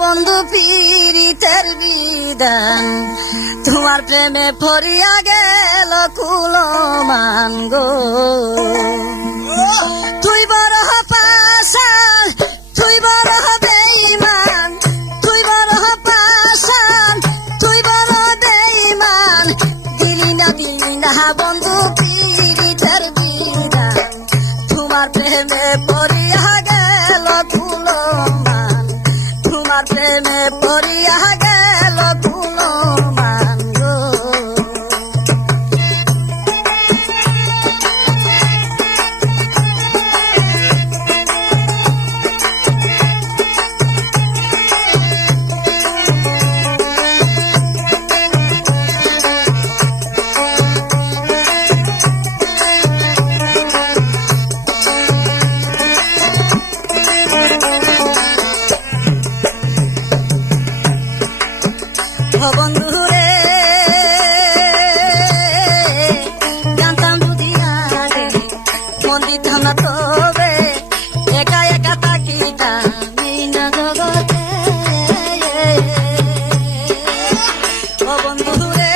বন্ধু পীড়িতের বিধান তোমার প্রেমে পড়িয়া গেল কুলমান গো তুই বড় পাষাণ তুই বড় বেঈমান তুই বড় পাষাণ তুই বড় বেঈমান দিলি না বন্ধু পীড়িতের বিধান তোমার প্রেমে পড়িয়া গেল কুলমান তোমার প্রেমে পড়িয়া গেল কুলমান গো বন্ধুরে জানতাম যদি আগে মন দিতাম না তবে একা একা থাকিতাম না জগতে ও বন্ধুরে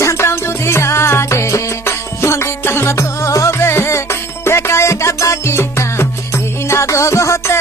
জানতাম যদি আগে মন দিতাম না তবে একা একা থাকিতাম না জগতে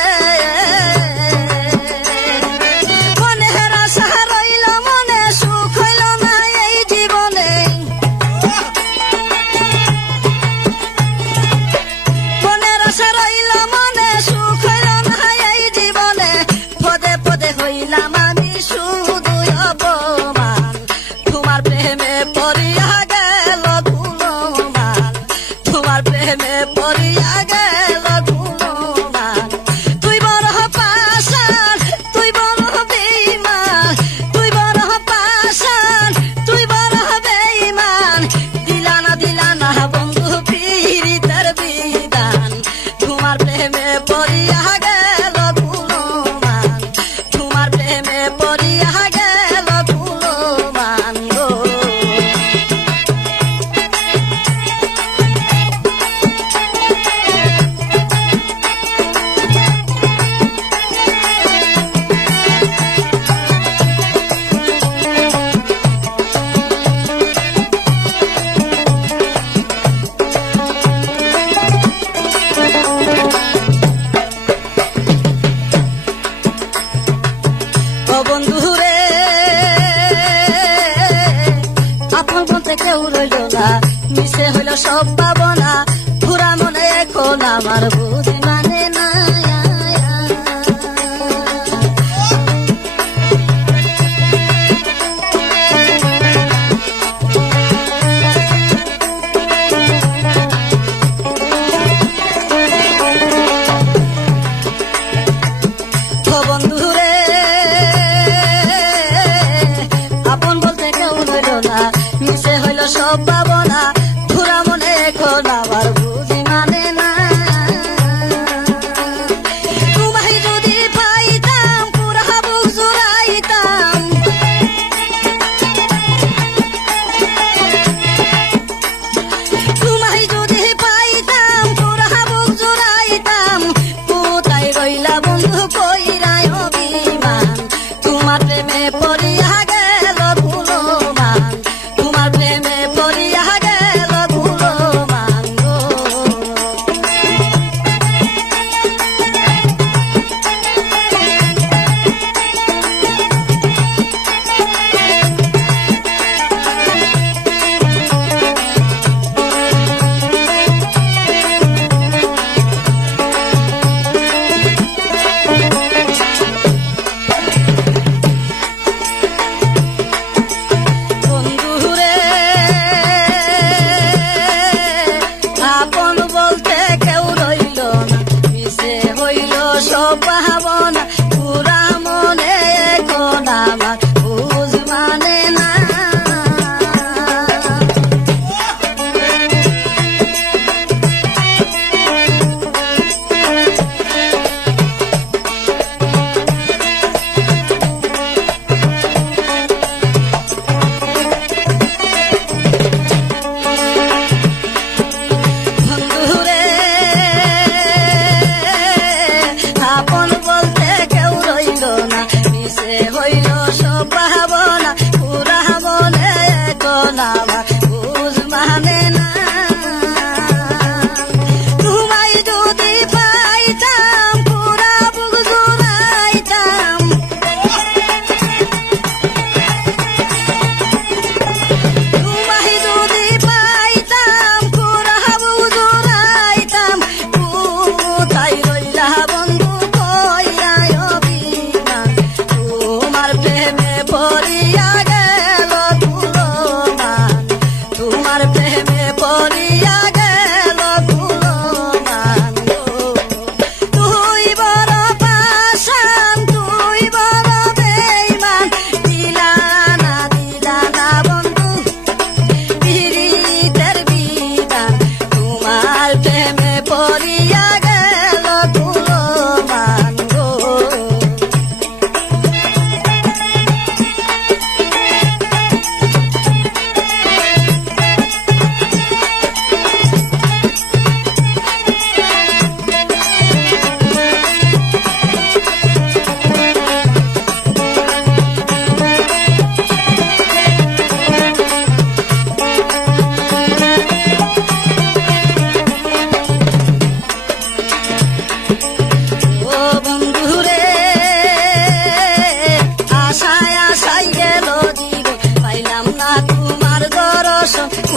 বন্ধুরে আপন বলতে কেউ রইল না মিশে হইল সব পাবনা পুরা মনে এখন আমার বুঝি মানে না বন্ধুরে আপন বলতে কেউ রইল না মিশে হইল সব পাবনা পুরা মনে এখন আমার বুঝি মানে না তোমায় যদি পাইতাম পুরা বুক জুড়াইতাম তোমায় যদি পাইতাম পুরা বুক জুড়াইতাম কোথায় রইলা বন্ধু কইরাই অভিমান তোমার প্রেমে পড়িয়া গেল কুলমান তোমার প্রেমে পড়িয়া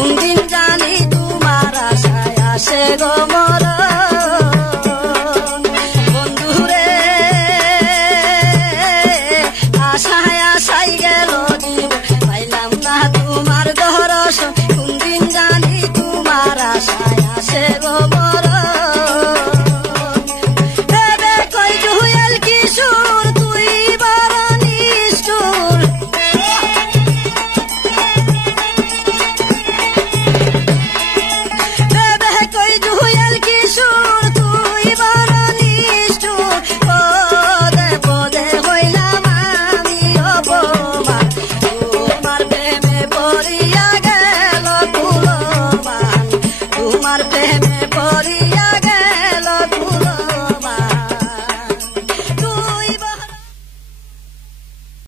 কোনদিন জানি তোমার আশায় আসে গো